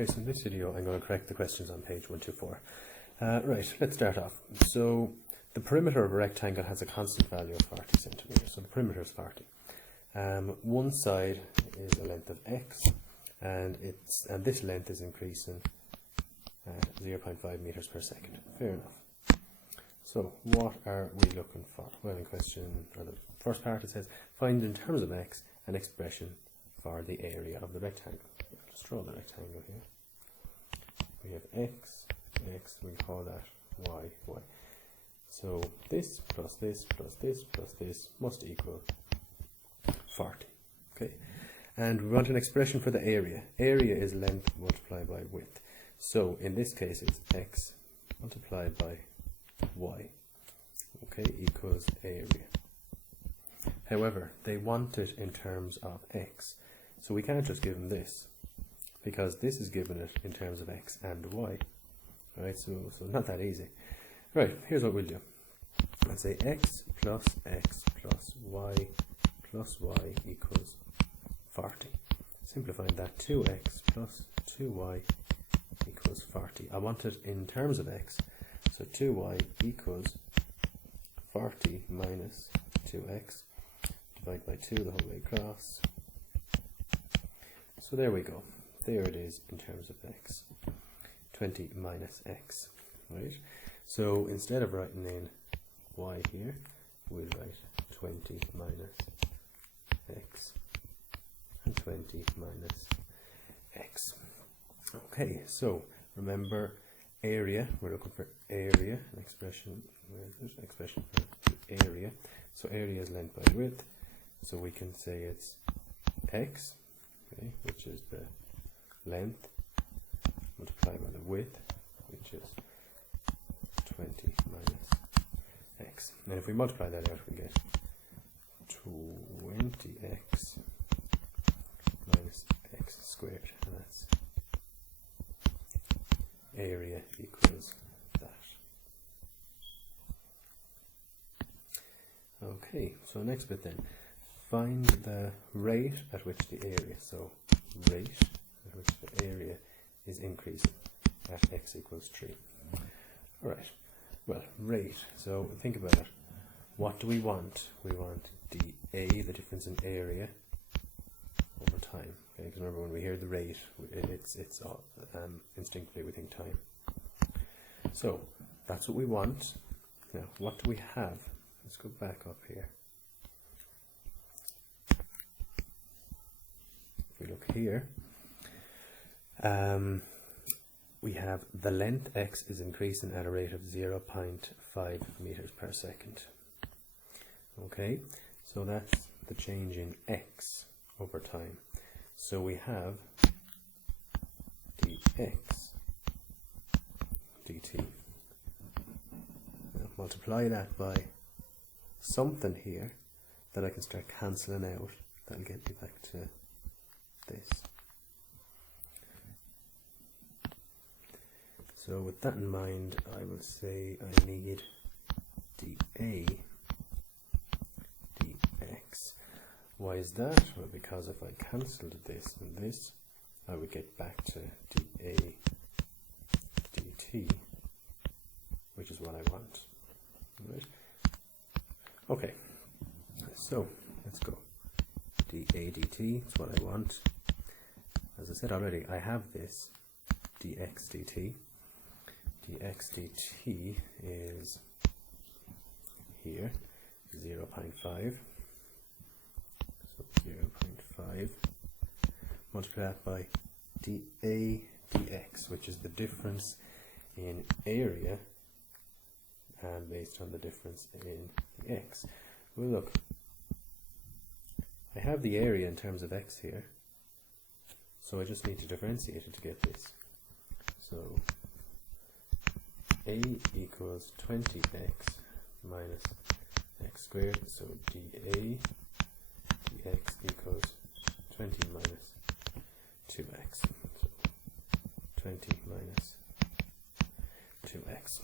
Okay, so in this video I'm going to correct the questions on page 124. Right, let's start off. So the perimeter of a rectangle has a constant value of 40 centimeters, so the perimeter is 40. One side is a length of x, and this length is increasing at 0.5 meters per second. Fair enough. So what are we looking for? Well, in question, or the first part, it says find in terms of x an expression for the area of the rectangle. Let's draw the rectangle here. We have x, we call that y, y. So this plus this plus this plus this must equal 40. Okay, and we want an expression for the area. Area is length multiplied by width. So in this case it's x multiplied by y, okay, equals area. However, they want it in terms of x, so we can't just give them this, because this is given it in terms of x and y. Right, so not that easy. Right, here's what we'll do. Let's say x plus y equals 40. Simplifying that, 2x plus 2y equals 40. I want it in terms of x, so 2y equals 40 minus 2x. Divide by 2 the whole way across. So there we go. There it is in terms of x. 20 minus x. Right? So instead of writing in y here, we'll write 20 minus x and 20 minus x. Okay, so remember area, we're looking for area, an expression, there's an expression for the area. So area is length by width, so we can say it's x, okay, which is the length, multiplied by the width, which is 20 minus x. And if we multiply that out, we get 20x minus x squared, and that's area equals that. Okay, so next bit then, find the rate at which the area, so rate at which the area is increasing at x equals 3. Alright, well, rate, so think about it. What do we want? We want dA, the difference in area, over time. Okay, because remember, when we hear the rate, it's all, instinctively we think time. So that's what we want. Now, what do we have? Let's go back up here. If we look here, we have the length x is increasing at a rate of 0.5 meters per second. Okay, so that's the change in x over time. So we have dx dt. Now multiply that by something here that I can start cancelling out. That'll get me back to this. So with that in mind, I will say I need dA dx. Why is that? Well, because if I cancelled this and this, I would get back to dA dt, which is what I want. Right? Okay, so let's go. dA dt is what I want. As I said already, I have this dx dt. dx dt is here, 0.5. So 0.5. Multiply that by dA dx, which is the difference in area and based on the difference in the x. Well, look, I have the area in terms of x here, so I just need to differentiate it to get this. So A equals 20x minus x squared, so dA dx equals 20 minus 2x, so 20 minus 2x.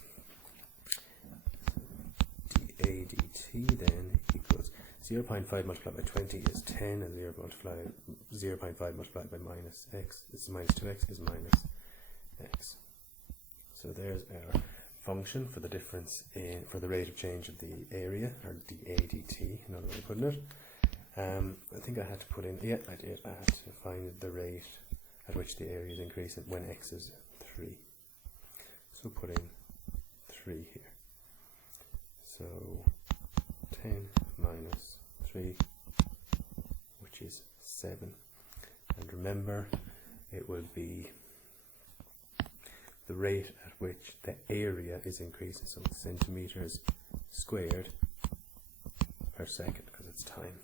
dA dt then equals, 0.5 multiplied by 20 is 10, and 0.5 multiplied by minus x is minus 2x is minus x. So there's our function for the difference for the rate of change of the area, or dA dt, another way of putting it. I think I had to put in, yeah, I did. I had to find the rate at which the area is increasing when x is 3. So put in 3 here. So 10 minus 3, which is 7. And remember, it will be the rate at which the area is increasing, so centimeters squared per second, because it's time.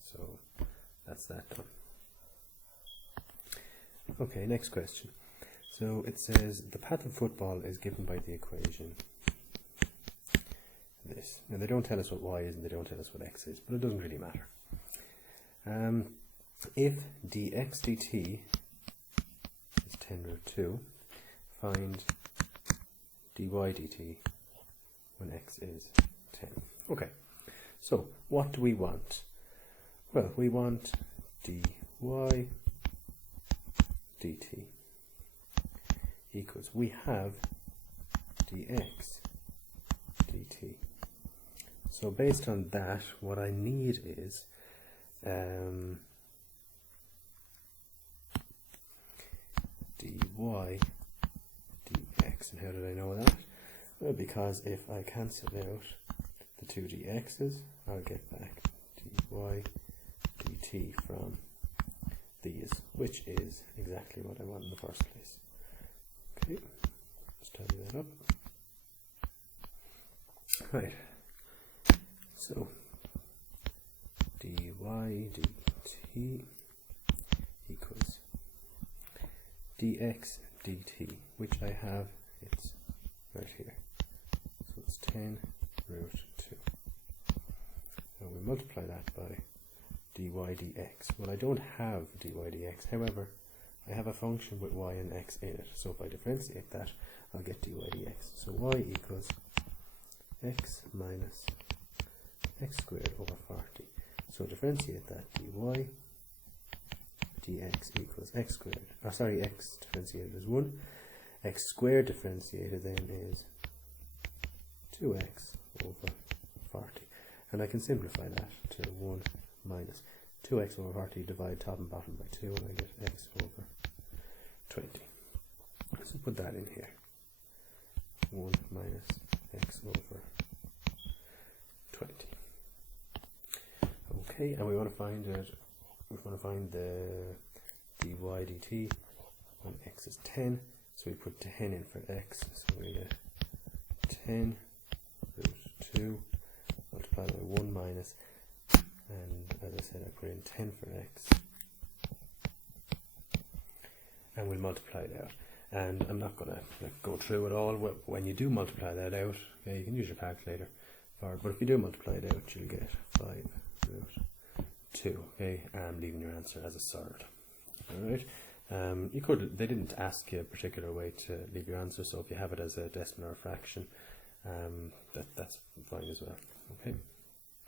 So that's that done. Okay, next question. So it says the path of football is given by the equation this. Now they don't tell us what y is and they don't tell us what x is, but it doesn't really matter. If dx dt is 10 root 2, find dy dt when x is 10. Okay, so what do we want? Well, we want dy dt equals, we have dx dt. So based on that, what I need is dy dx. And how did I know that? Well, because if I cancel out the two dx's, I'll get back dy dt from these, which is exactly what I want in the first place. Okay, let's tidy that up. Right, so dy dt equals dx dt, which I have, it's right here. So it's 10 root 2. And we multiply that by dy dx. Well, I don't have dy dx, however, I have a function with y and x in it. So if I differentiate that, I'll get dy dx. So y equals x minus x squared over 40. So differentiate that, dy dx equals x squared, x differentiated is 1, x squared differentiated then is 2x over 40. And I can simplify that to 1 minus 2x over 40, divide top and bottom by 2, and I get x over 20. So put that in here. 1 minus x over 20. Okay, and we want to find it. We want to find the dy dt when x is 10. So we put 10 in for x. So we get 10 root 2 multiplied by 1 minus, and as I said, I put in 10 for x, and we'll multiply it out. And I'm not going to go through it all. When you do multiply that out, okay, you can use your calculator for it, but if you do multiply it out, you'll get 5 root 2. Okay, and leaving your answer as a third. All right. They didn't ask you a particular way to leave your answer, so if you have it as a decimal or a fraction, that's fine as well. Okay.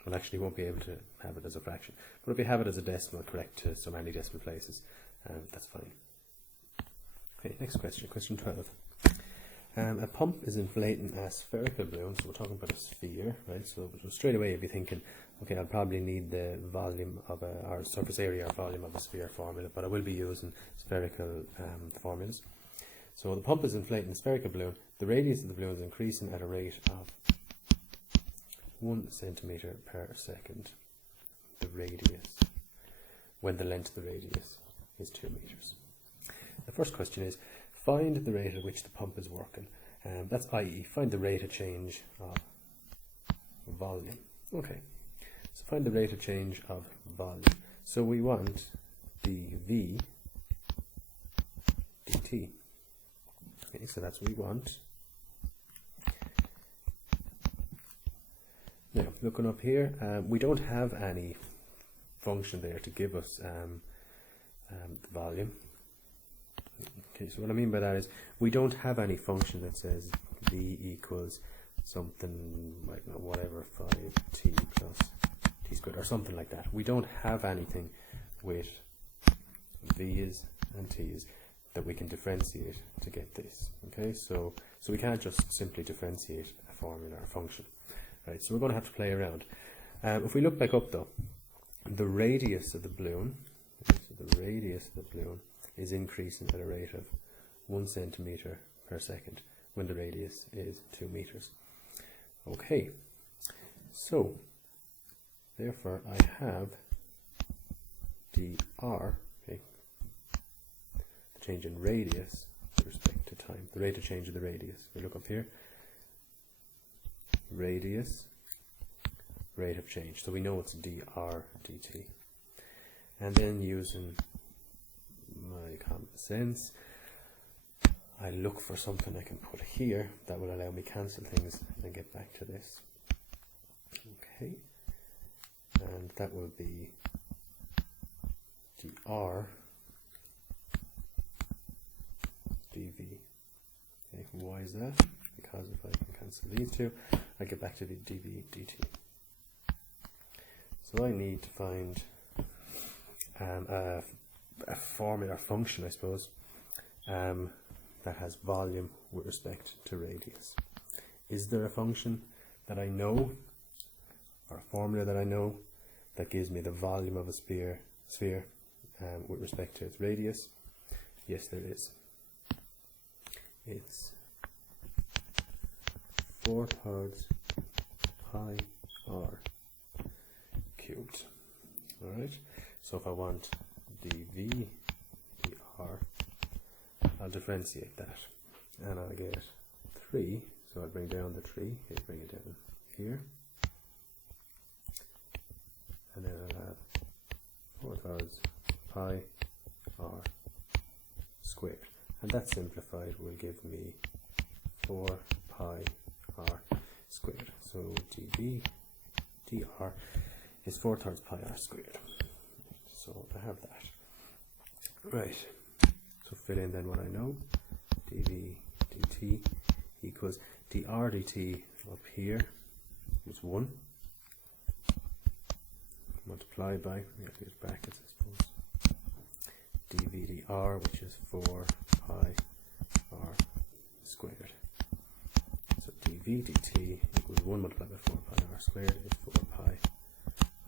Well, actually, you won't be able to have it as a fraction, but if you have it as a decimal, correct to so many decimal places, that's fine. Okay, next question, question 12. A pump is inflating a spherical balloon, so we're talking about a sphere, right? So straight away you'll be thinking, okay, I'll probably need the volume of or surface area or volume of a sphere formula, but I will be using spherical formulas. So the pump is inflating a spherical balloon. The radius of the balloon is increasing at a rate of 1 centimeter per second. The radius, when the length of the radius is 2 meters. The first question is, find the rate at which the pump is working. That's i.e. find the rate of change of volume. Okay, so find the rate of change of volume. So we want dV dt. Okay, so that's what we want. Now, looking up here, we don't have any function there to give us the volume. Okay, so what I mean by that is we don't have any function that says V equals something, I don't know, whatever, 5t plus t squared, or something like that. We don't have anything with v's and t's that we can differentiate to get this. Okay, so we can't just simply differentiate a formula or a function. Right, so we're going to have to play around. If we look back up though, the radius of the balloon, is increasing at a rate of 1 centimeter per second when the radius is 2 meters. Okay, so therefore I have dr, okay, the change in radius with respect to time, the rate of change of the radius. We look up here, radius, rate of change, so we know it's dr dt. And then using my common sense, I look for something I can put here that will allow me cancel things and get back to this. Okay, and that will be dr dv. Okay, why is that? Because if I can cancel these two, I get back to the dv dt. So I need to find a formula or function, I suppose, that has volume with respect to radius. Is there a function that I know, or a formula that I know, that gives me the volume of a sphere with respect to its radius? Yes, there is. It's 4 thirds pi r cubed. Alright, so if I want dv dr, I'll differentiate that, and I'll get 3, so I'll bring down the 3, here, bring it down here, and then I'll have 4 thirds pi r squared, and that simplified will give me 4 pi r squared. So dv dr is 4 thirds pi r squared. So I have that. Right, so fill in then what I know. dv dt equals dr dt up here is 1, multiplied by, we have to use brackets I suppose, dv dr, which is 4 pi r squared. So dv dt equals 1 multiplied by 4 pi r squared is 4 pi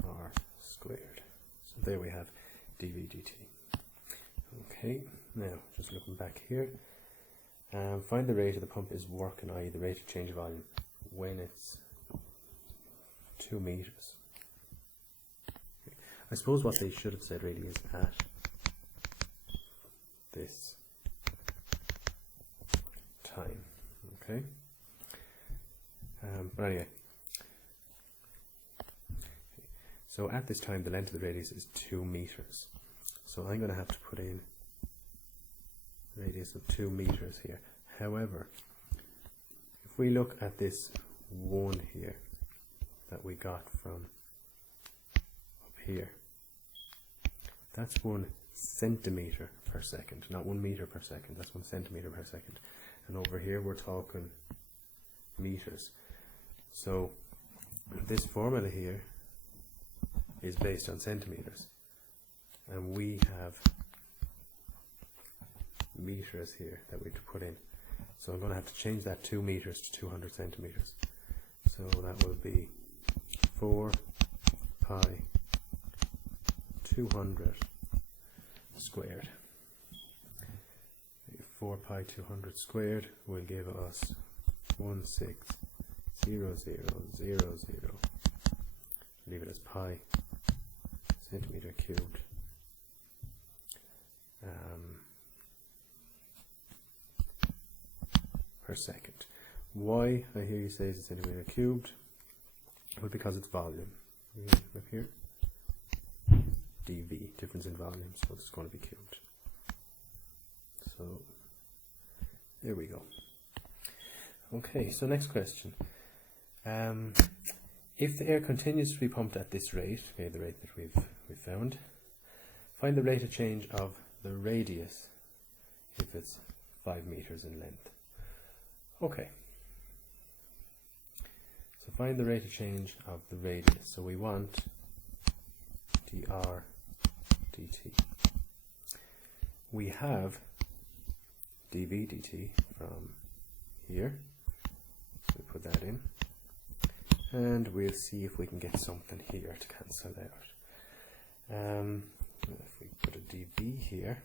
r squared. So there we have dv dt. Okay, now just looking back here, find the rate of the pump is working, i.e. the rate of change of volume when it's 2 meters. Okay. I suppose what they should have said really is at this time. Okay, but anyway, so at this time the length of the radius is 2 meters. So I'm going to have to put in a radius of 2 meters here. However, if we look at this 1 here that we got from up here, that's 1 centimeter per second, not 1 meter per second, that's 1 centimeter per second. And over here we're talking meters. So this formula here is based on centimeters, and we have meters here that we have to put in. So I'm going to have to change that 2 meters to 200 centimeters. So that will be 4 pi 200 squared. 4 pi 200 squared will give us 160000, leave it as pi centimeter cubed per second. Why I hear you say it's a centimeter cubed? Well, because it's volume. Up here, dV, difference in volume, so it's going to be cubed. So there we go. Okay, so next question. If the air continues to be pumped at this rate, okay, the rate that we've found, find the rate of change of the radius if it's 5 meters in length. Okay. So find the rate of change of the radius. So we want dr dt. We have dv dt from here. So we put that in. And we'll see if we can get something here to cancel out. If we put a dv here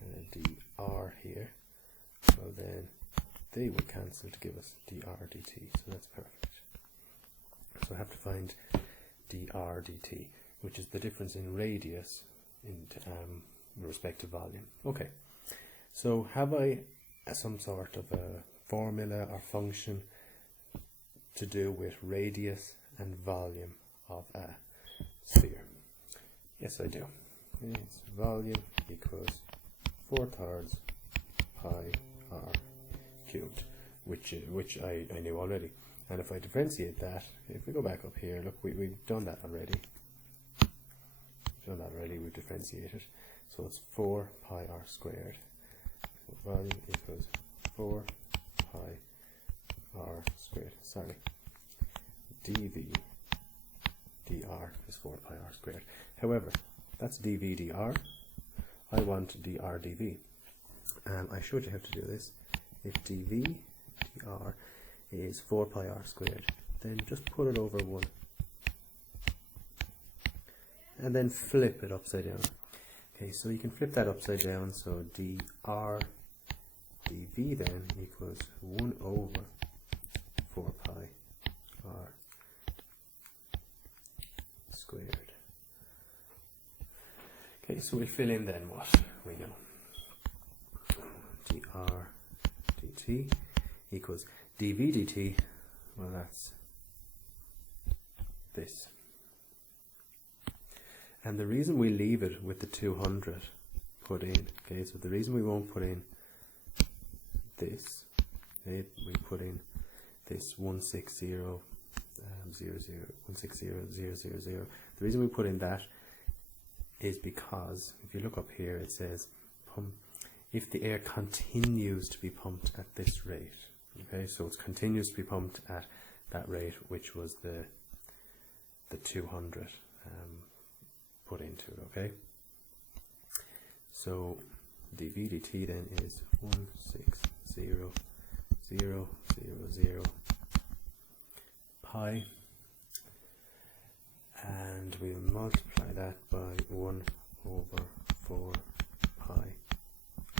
and a dr here, well then they would cancel to give us dr dt, so that's perfect. So I have to find dr dt, which is the difference in radius in respect to volume. Okay, so have I some sort of a formula or function to do with radius and volume of a sphere? Yes, I do. It's volume equals 4/3 pi r cubed, which I knew already. And if I differentiate that, if we go back up here, look, we've done that already. We've differentiated. So it's 4 pi r squared. So volume equals 4 pi r squared. Sorry. dv dr is 4 pi r squared. However, that's dv dr. I want dr dv. I showed you how to do this. If dv dr is 4 pi r squared, then just put it over 1. And then flip it upside down. Okay, so you can flip that upside down, so dr dv then equals 1 over 4 pi r squared. Okay, so we'll fill in then what we know. dr dt equals dv dt, well that's this. And the reason we leave it with the 200 put in, okay, so the reason we won't put in this, okay, we put in this 160,000, 160,000. The reason we put in that is because if you look up here, it says if the air continues to be pumped at this rate, okay, so it continues to be pumped at that rate, which was the 200 put into it, okay. So dv dt then is 160,000 pi, and we multiply that by 1 over 4 pi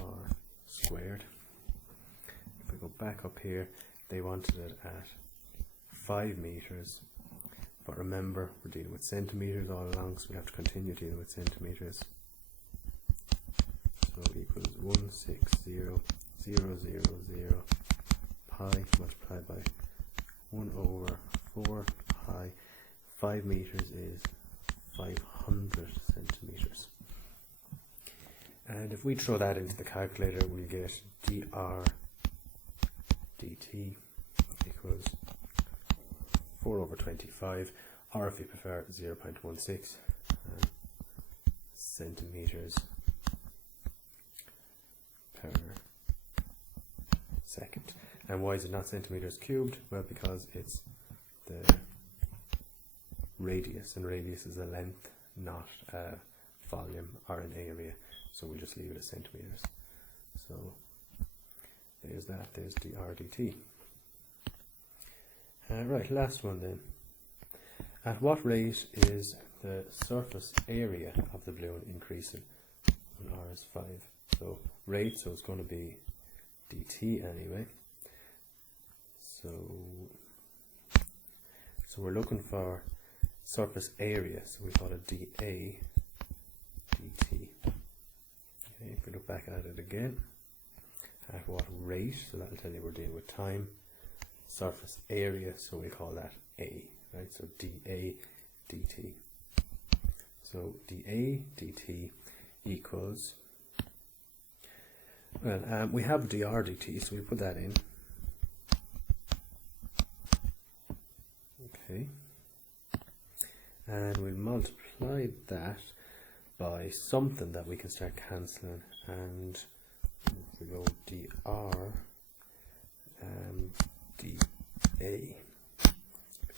r squared. If we go back up here, they wanted it at 5 meters, but remember we're dealing with centimeters all along, so we have to continue dealing with centimeters. So equals 160,000 pi multiplied by 1 over 4 pi. 5 meters is 500 centimeters. And if we throw that into the calculator, we'll get dr dt equals 4 over 25, or if you prefer 0.16 centimeters per second. And why is it not centimeters cubed? Well, because it's the radius, and radius is a length, not a volume or an area, so we'll just leave it as centimeters. So there's that, there's dr dt. Right, last one then. At what rate is the surface area of the balloon increasing when r is 5? So rate, so it's going to be dt anyway. So we're looking for surface area, so we call it dA dt. Okay, if we look back at it again, at what rate, so that'll tell you we're dealing with time. Surface area, so we call that A, right? So dA dt. So dA dt equals, well, we have dr dt, so we put that in. Okay. And we'll multiply that by something that we can start cancelling, and if we go dr dA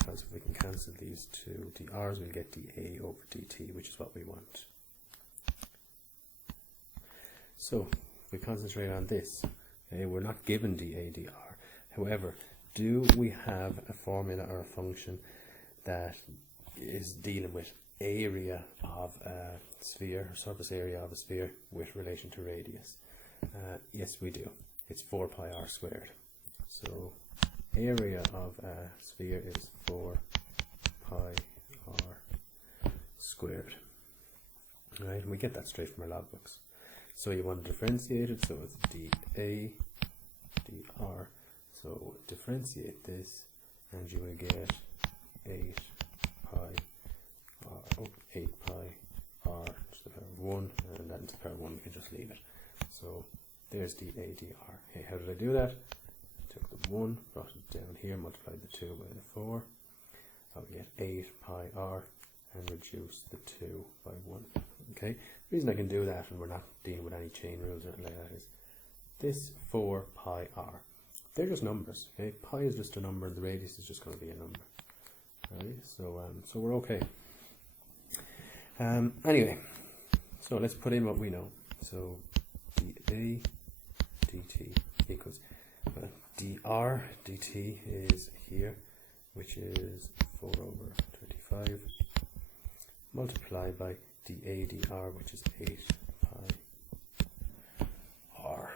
because if we can cancel these two dr's, we'll get dA over dt, which is what we want. So if we concentrate on this, okay, we're not given dA dr. However, do we have a formula or a function that is dealing with area of a sphere, or surface area of a sphere, with relation to radius? Yes, we do. It's 4 pi r squared. So area of a sphere is 4 pi r squared. Right, and we get that straight from our logbooks. So you want to differentiate it, so it's dA dr. So differentiate this, and you will get 8 pi r to the power of 1, and that to the power of 1 we can just leave it. So there's dA dr. Hey, how did I do that? Took the 1, brought it down here, multiplied the 2 by the 4. I will get 8 pi r and reduce the 2 by 1. Okay, the reason I can do that, and we're not dealing with any chain rules or anything like that, is this 4 pi r. They're just numbers. Okay, pi is just a number, and the radius is just going to be a number. Right, so we're okay. Anyway, so let's put in what we know. So dA dt equals dr dt is here, which is 4 over 25, multiplied by dA dr, which is 8 pi r.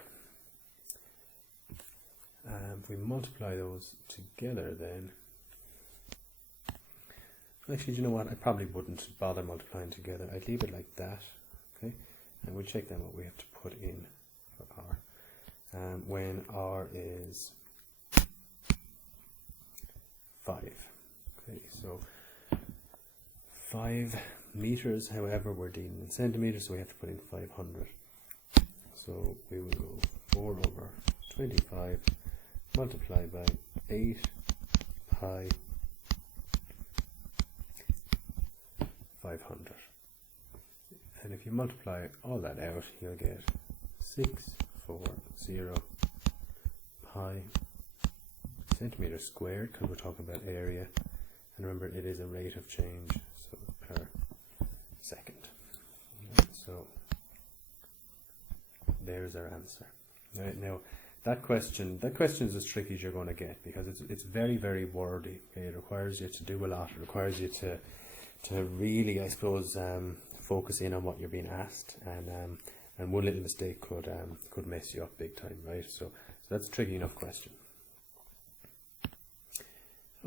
If we multiply those together, then actually, do you know what? I probably wouldn't bother multiplying together. I'd leave it like that, okay? And we'll check then what we have to put in for r. When r is 5. Okay, so 5 meters, however, we're dealing in centimeters, so we have to put in 500. So we will go 4 over 25 multiplied by 8 pi 500. And if you multiply all that out, you'll get 640 pi centimeters squared, because we're talking about area. And remember, it is a rate of change, so per second. Right, so there's our answer. Right, now, that question is as tricky as you're going to get, because it's very, very wordy. Okay? It requires you to do a lot. It requires you to really, I suppose, focus in on what you're being asked, and one little mistake could mess you up big time, right? So that's a tricky enough question.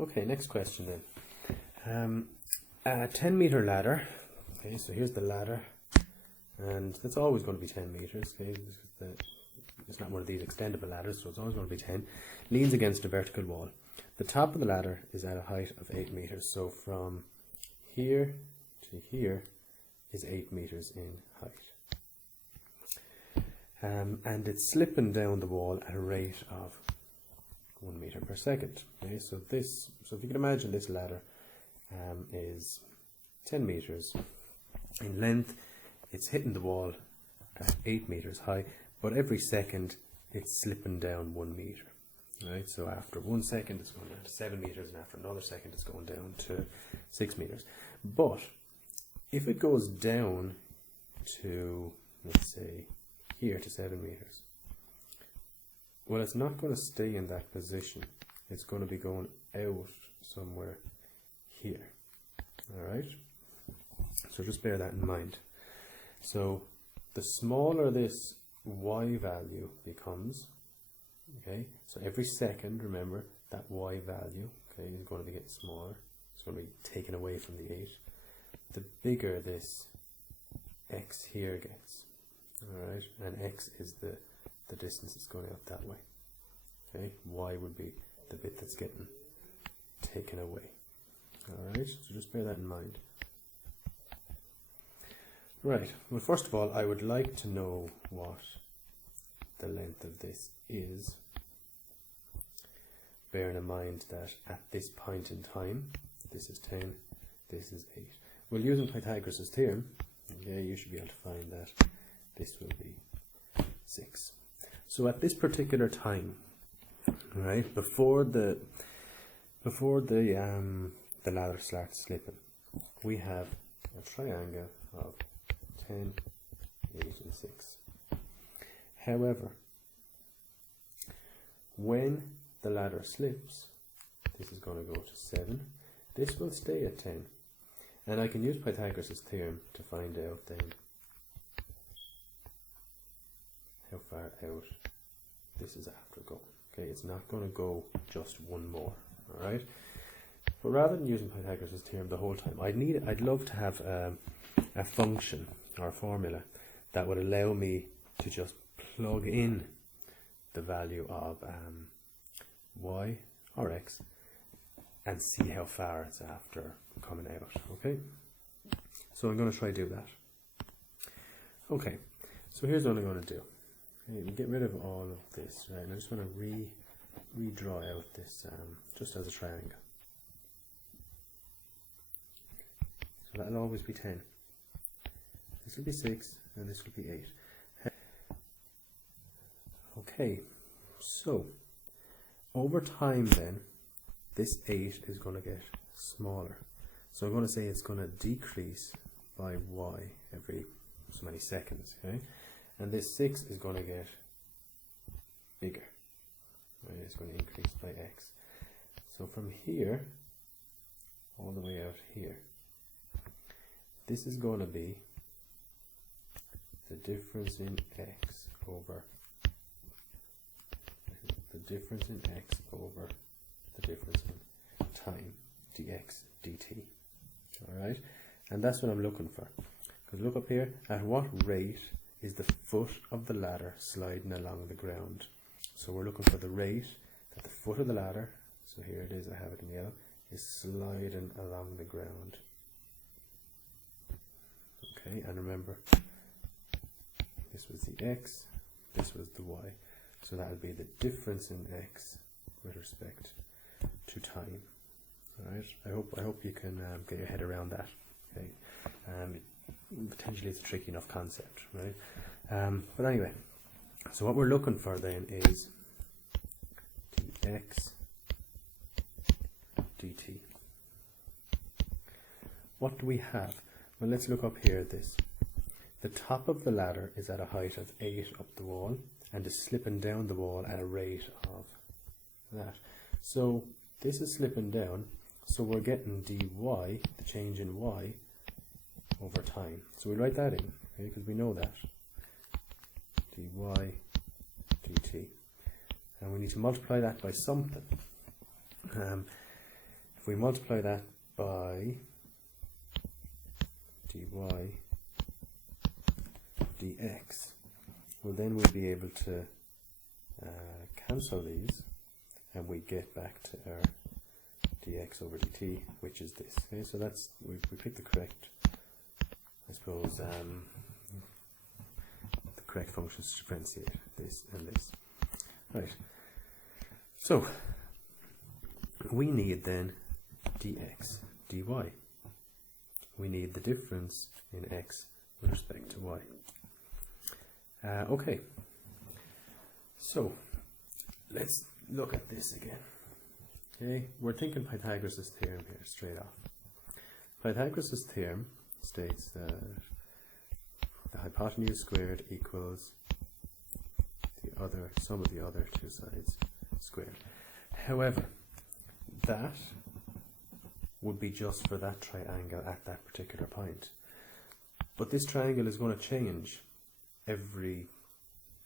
Okay, next question then. A 10-meter ladder. Okay, so here's the ladder, and it's always going to be 10 meters. Okay, it's not one of these extendable ladders, so it's always going to be 10. Leans against a vertical wall. The top of the ladder is at a height of 8 meters. So from here to here is 8 meters in height. And it's slipping down the wall at a rate of 1 meter per second. Okay, so if you can imagine, this ladder is 10 meters in length. It's hitting the wall at 8 meters high, but every second it's slipping down 1 meter. Right, so after 1 second it's going down to 7 meters, and after another second it's going down to 6 meters. But if it goes down to, let's say, here to 7 meters, well, it's not going to stay in that position. It's going to be going out somewhere here. Alright? So just bear that in mind. So the smaller this y value becomes, okay, so every second, remember, that y value, okay, is going to be getting smaller. It's going to be taken away from the 8. The bigger this x here gets. Alright, and x is the distance that's going out that way. Okay, y would be the bit that's getting taken away. Alright, so just bear that in mind. Right, well, first of all, I would like to know what the length of this is, bearing in mind that at this point in time, this is 10, this is 8. Well, using Pythagoras' theorem, okay, you should be able to find that this will be 6. So at this particular time, right, before the before the ladder starts slipping, we have a triangle of 10, 8 and 6. However, when the ladder slips, this is going to go to 7. This will stay at 10. And I can use Pythagoras' theorem to find out then how far out this is after going. Okay, it's not going to go just one more. Alright? But rather than using Pythagoras' theorem the whole time, I'd love to have a function or a formula that would allow me to just plug in the value of y or x and see how far it's after coming out. Okay, so I'm going to try to do that. Okay, so here's what I'm going to do. Okay, get rid of all of this, right? And I just want to redraw out this just as a triangle. So that'll always be 10. This will be 6 and this will be 8. Okay, so over time then, this 8 is going to get smaller. So I'm going to say it's going to decrease by y every so many seconds, okay? And this 6 is going to get bigger. Right? It's going to increase by x. So from here, all the way out here, this is going to be the difference in x over the difference in time, dx dt. Alright? And that's what I'm looking for. Because look up here, at what rate is the foot of the ladder sliding along the ground? So we're looking for the rate that the foot of the ladder, so here it is, I have it in yellow, is sliding along the ground. Okay, and remember, this was the x, this was the y. So that would be the difference in x with respect to time. Alright, I hope you can get your head around that. Okay, potentially it's a tricky enough concept, right? But anyway, so what we're looking for then is dx dt. What do we have? Well, let's look up here at this. The top of the ladder is at a height of 8 up the wall and is slipping down the wall at a rate of that. So this is slipping down, so we're getting dy, the change in y, over time. So we write that in, okay, because we know that. dy dt. And we need to multiply that by something. If we multiply that by dy dx, well then we'll be able to cancel these and we get back to our dx over dt, which is this. Okay, so that's, we picked the correct, I suppose, the correct functions to differentiate this and this. Right, so we need then dx dy. We need the difference in x with respect to y. Okay, so let's look at this again. Okay, we're thinking Pythagoras' theorem here straight off. Pythagoras' theorem states that the hypotenuse squared equals the other sum of the other two sides squared. However, that would be just for that triangle at that particular point. But this triangle is going to change every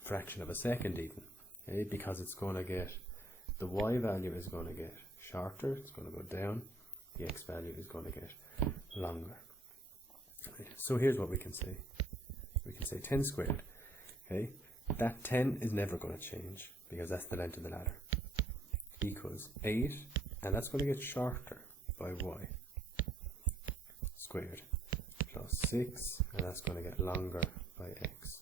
fraction of a second even, okay? Because it's going to get, the y value is going to get shorter, it's going to go down, the x value is going to get longer. Right. So here's what we can say. We can say 10 squared, okay? That 10 is never going to change because that's the length of the ladder, equals 8, and that's going to get shorter by y squared, plus 6, and that's going to get longer by x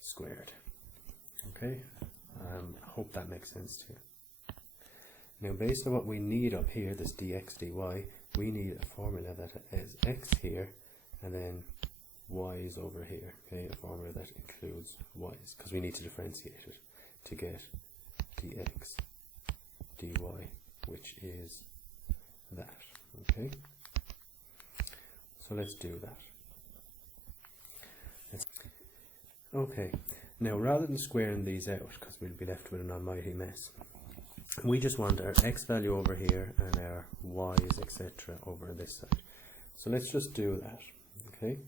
squared. Okay, I hope that makes sense to you. Now based on what we need up here, this dx dy, we need a formula that has x here and then y's over here. Okay, a formula that includes y's because we need to differentiate it to get dx dy, which is that. Okay, so let's do that. Okay, now rather than squaring these out, because we'll be left with an almighty mess, we just want our x value over here and our y's, etc. over this side. So let's just do that. Okay,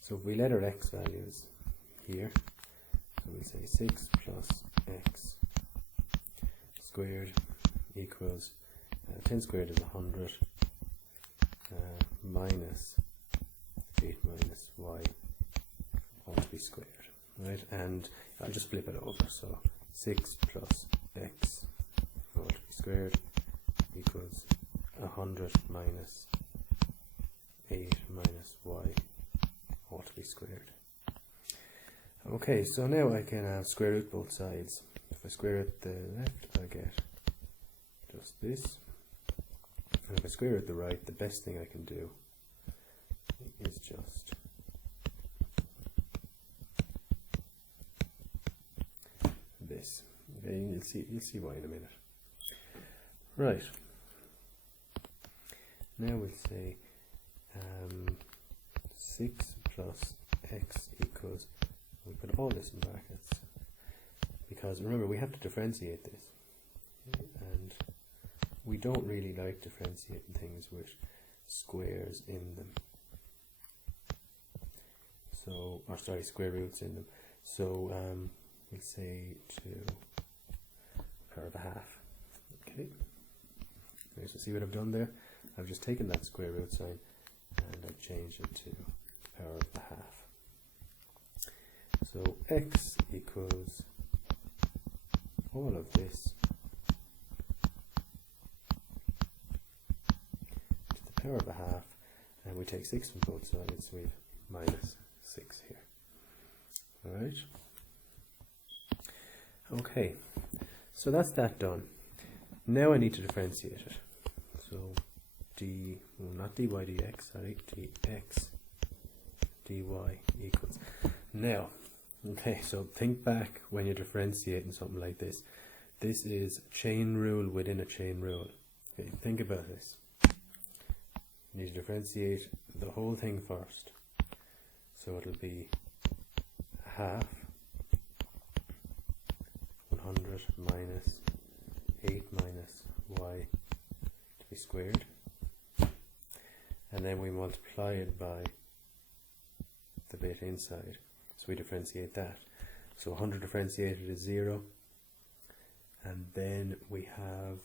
so if we let our x values here, so we'll say 6 plus x squared equals 10 squared is 100 minus 8 minus y all to be squared, right? And I'll just flip it over, so 6 plus x all to be squared equals 100 minus 8 minus y all to be squared. Okay, so now I can square root both sides. If I square root the left, I get just this. And if I square root the right, the best thing I can do is just this. Okay, you'll see why in a minute. Right. Now we'll say 6 plus x equals, we put all this in brackets, because remember we have to differentiate this, and we don't really like differentiating things with squares in them. So, or sorry, square roots in them. So we'll say 2 power of a half. Okay. So see what I've done there? I've just taken that square root sign and I've changed it to power of a half. So x equals all of this to the power of a half, and we take 6 from both sides, so we've minus 6 here. Alright. Okay, so that's that done. Now I need to differentiate it. So not dy dx, sorry, dx dy equals. Now, okay, so think back when you're differentiating something like this. This is a chain rule within a chain rule. Okay, think about this. You need to differentiate the whole thing first. So it'll be a half 100 minus 8 minus y to be squared, and then we multiply it by the bit inside, so we differentiate that. So 100 differentiated is 0, and then we have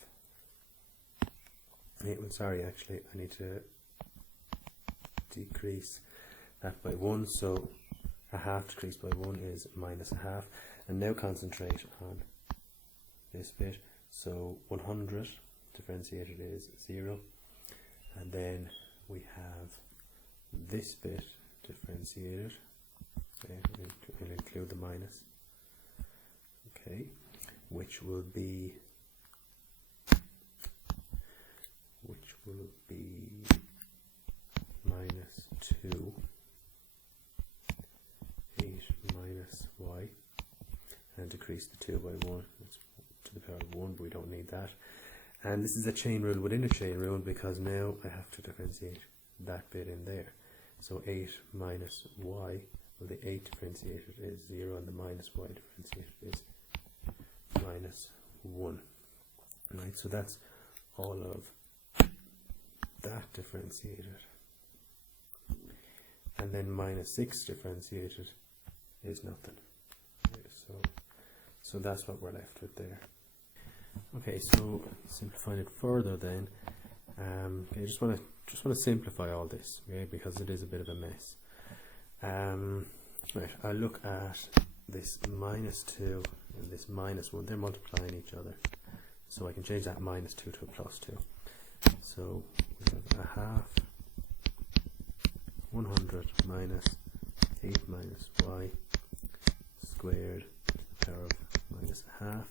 sorry, actually I need to decrease that by 1, so a half decreased by 1 is minus a half. And now concentrate on this bit. So 100 differentiated is 0, and then we have this bit differentiated. Okay, we'll include the minus. Okay, which will be minus 2 8 minus y, and decrease the 2 by 1. It's to the power of 1, but we don't need that. And this is a chain rule within a chain rule, because now I have to differentiate that bit in there. So 8 minus y, well, the 8 differentiated is 0, and the minus y differentiated is minus 1. Right, so that's all of that differentiated. And then minus 6 differentiated is nothing. Okay, so that's what we're left with there. Okay, so simplifying it further then, okay, I just want to simplify all this, okay, because it is a bit of a mess. Right, I'll look at this minus 2 and this minus 1. They're multiplying each other, so I can change that minus 2 to a plus 2. So we have a half 100 minus 8 minus y squared to the power of minus a half,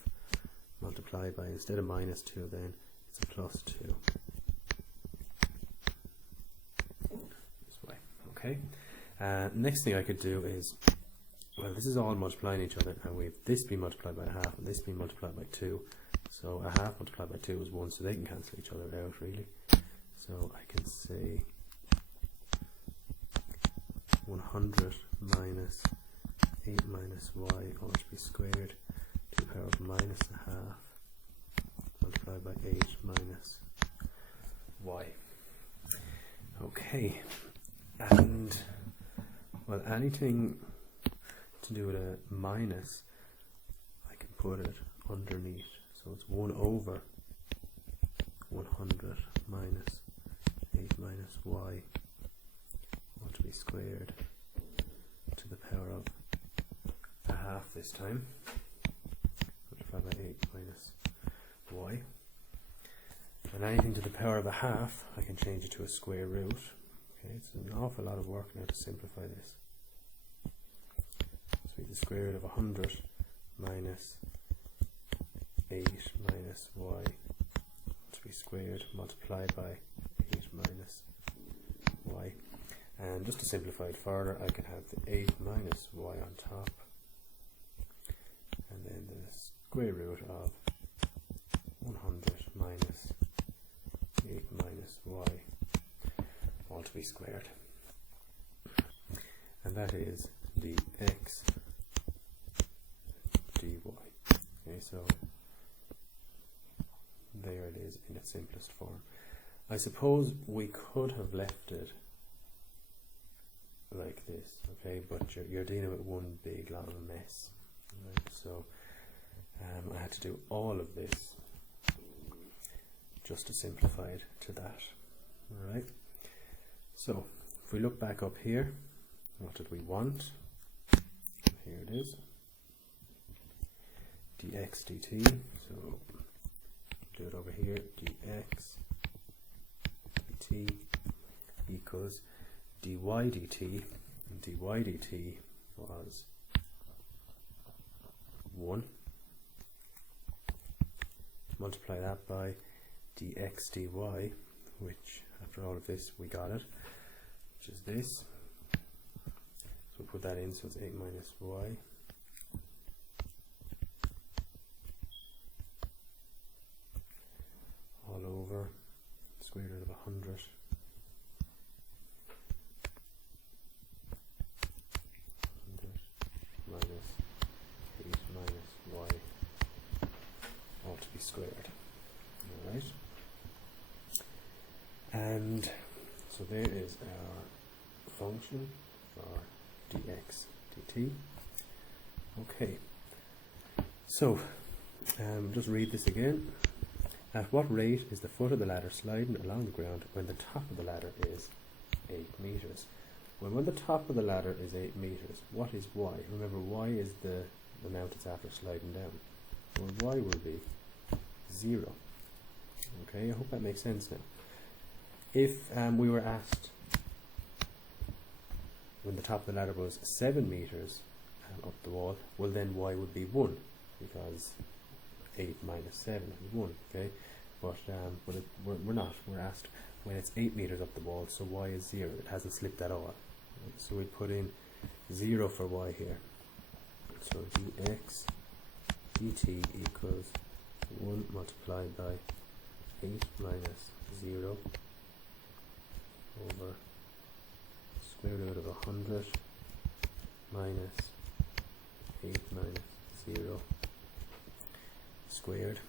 multiplied by, instead of minus 2 then, it's a plus 2. This way, okay. Next thing I could do is, well, this is all multiplying each other, and we've this being multiplied by a half and this being multiplied by 2. So a half multiplied by 2 is 1, so they can cancel each other out really. So I can say 100 minus 8 minus y all to be squared to the power of minus a half multiplied by 8 minus y. Okay, and well, anything to do with a minus, I can put it underneath. So it's 1 over 100 minus 8 minus y all to be squared to the power of a half this time, multiplied by 8 minus y. And anything to the power of a half, I can change it to a square root. Okay, it's an awful lot of work now to simplify this. So we have the square root of 100 minus 8 minus y to be squared multiplied by 8 minus y. And just to simplify it further, I can have the 8 minus y on top, and then the square root of 100 minus 8 minus y all to be squared. And that is dx dy. Okay, so there it is in its simplest form. I suppose we could have left it like this, okay, but you're dealing with one big long mess, right? So I had to do all of this just to simplify it to that. Alright, so if we look back up here, what did we want? Here it is, dx dt, so do it over here, dx dt equals dy dt, and dy dt was 1. Multiply that by dx dy, which after all of this we got it, which is this. So we put that in, so it's 8 minus y all over square root of 100 minus 8 minus y all to be squared. Alright, and so there is our function for dx dt. Okay, so just read this again. At what rate is the foot of the ladder sliding along the ground when the top of the ladder is 8 meters? Well, when the top of the ladder is 8 meters, what is y? Remember, y is the amount it's after sliding down. Well, y will be 0. Okay, I hope that makes sense now. If we were asked when the top of the ladder was 7 meters up the wall, well then y would be 1, because 8 minus 7 is 1, okay? But we're not. We're asked when it's 8 meters up the wall, so y is 0. It hasn't slipped at all. Right? So we put in 0 for y here. So dx dt equals 1 multiplied by 8 minus 0 over square root of 100 minus 8 minus 0 squared,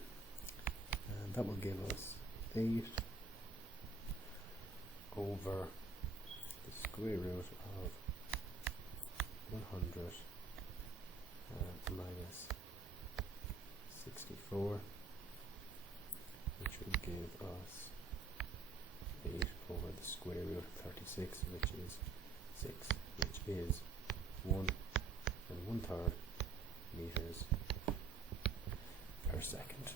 and that will give us 8 over the square root of 100 minus 64, which would give us 8 over the square root of 36, which is 6, which is 1 1/3 meters per second.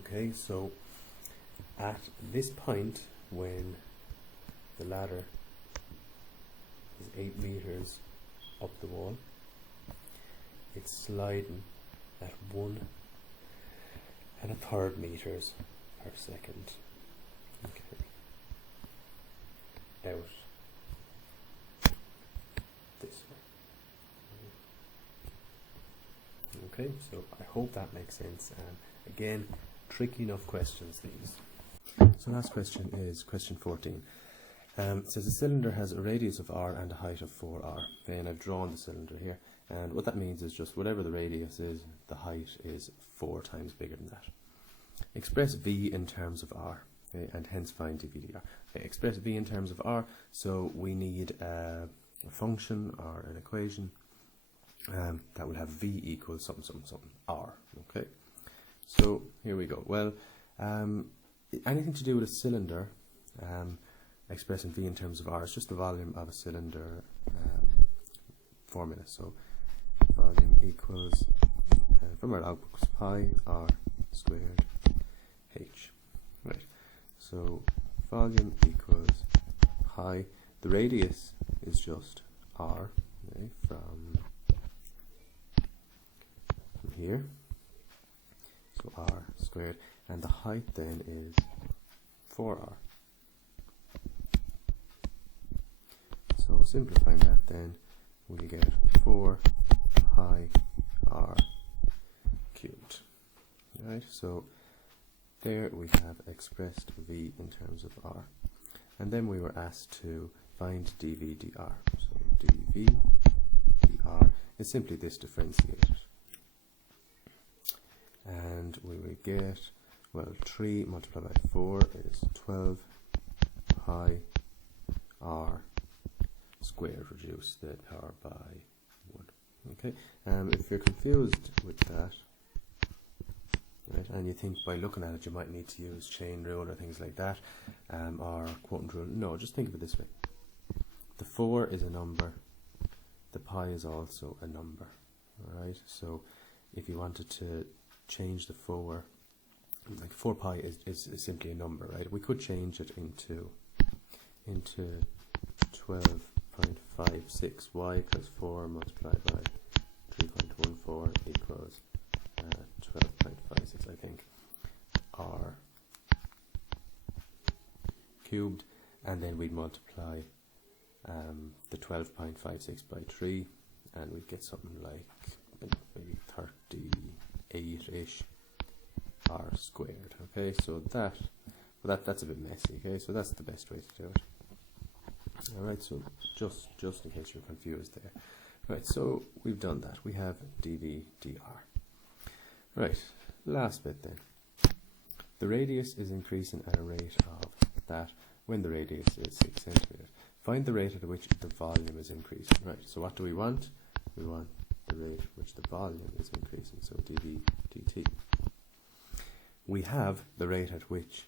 Okay, so at this point, when the ladder is 8 meters up the wall, it's sliding at 1 1/3 meters per second. Okay, out this way. Okay, so I hope that makes sense. Again, tricky enough questions these. So last question is question 14. It says a cylinder has a radius of r and a height of 4r. Okay, and I've drawn the cylinder here. And what that means is just whatever the radius is, the height is 4 times bigger than that. Express v in terms of r, okay, and hence find dv dr. Okay, express v in terms of r, so we need a function or an equation that will have v equals something, something, something, r. Okay, so here we go. Well, anything to do with a cylinder, expressing v in terms of r is just the volume of a cylinder formula. So volume equals, from our output was pi r squared h. Right. So volume equals pi. The radius is just r, okay, from here. So r squared, and the height then is 4r. So simplifying that, then we get 4 pi r cubed. Right, so there we have expressed v in terms of r. And then we were asked to find dv dr. So dv dr is simply this differentiated. And we will get, well, 3 multiplied by 4 is 12 pi r squared, reduce the power by 1. Okay, if you're confused with that, right, and you think by looking at it you might need to use chain rule or things like that, or quotient rule, no, just think of it this way. The 4 is a number, the pi is also a number. Alright, so if you wanted to change the 4, like 4 pi is simply a number, right? We could change it into 12.56y plus 4 multiplied by 3.14 equals 12.56, I think, r cubed, and then we'd multiply the 12.56 by 3, and we'd get something like maybe 38-ish r squared. Okay, so that's a bit messy. Okay, so that's the best way to do it. Alright, so just in case you're confused there. Right, so we've done that. We have dv dr. Right, last bit then. The radius is increasing at a rate of that when the radius is 6 centimeters. Find the rate at which the volume is increasing. Right, so what do we want? We want the rate at which the volume is increasing, so dv dt. We have the rate at which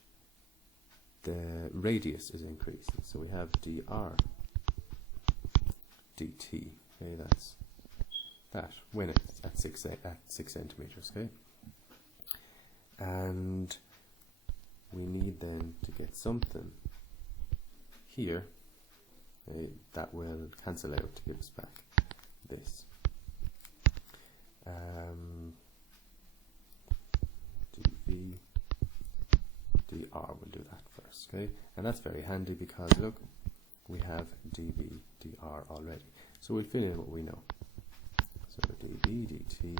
the radius is increasing, so we have dr dt. Okay, that's that when it's at 6 centimeters. Okay, and we need then to get something here, okay, that will cancel out to give us back this. dv dr will do that first, okay, and that's very handy because look, we have dv dr already, so we'll fill in what we know. So dv dt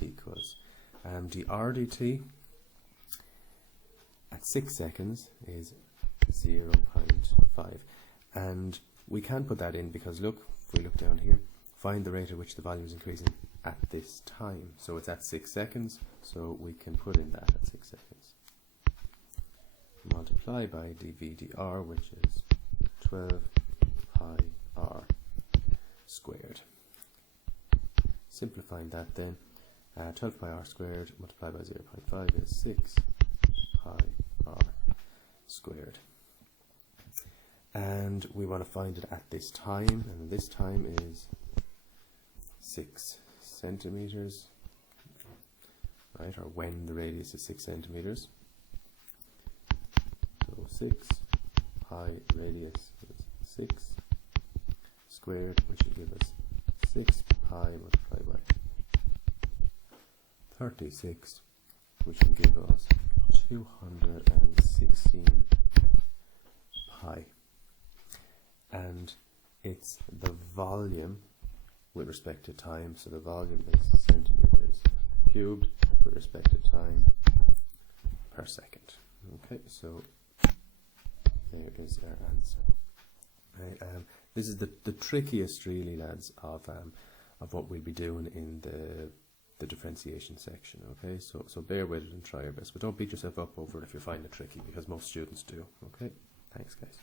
equals dr dt at 6 seconds is 0.5, and we can put that in because look, if we look down here, find the rate at which the volume is increasing at this time, so it's at 6 seconds, so we can put in that at 6 seconds. Multiply by dv dr, which is 12 pi r squared. Simplifying that then, 12 pi r squared multiplied by 0.5 is 6 pi r squared. And we want to find it at this time, and this time is 6 centimeters, right, or when the radius is 6 centimeters. So 6 pi radius is 6 squared, which will give us 6 pi multiplied by 36, which will give us 216 pi. And it's the volume with respect to time, so the volume is centimeters cubed with respect to time per second. Okay, so there is our answer. Right, this is the trickiest, really, lads, of what we'll be doing in the differentiation section. Okay, so bear with it and try your best, but don't beat yourself up over it if you find it tricky, because most students do. Okay, thanks, guys.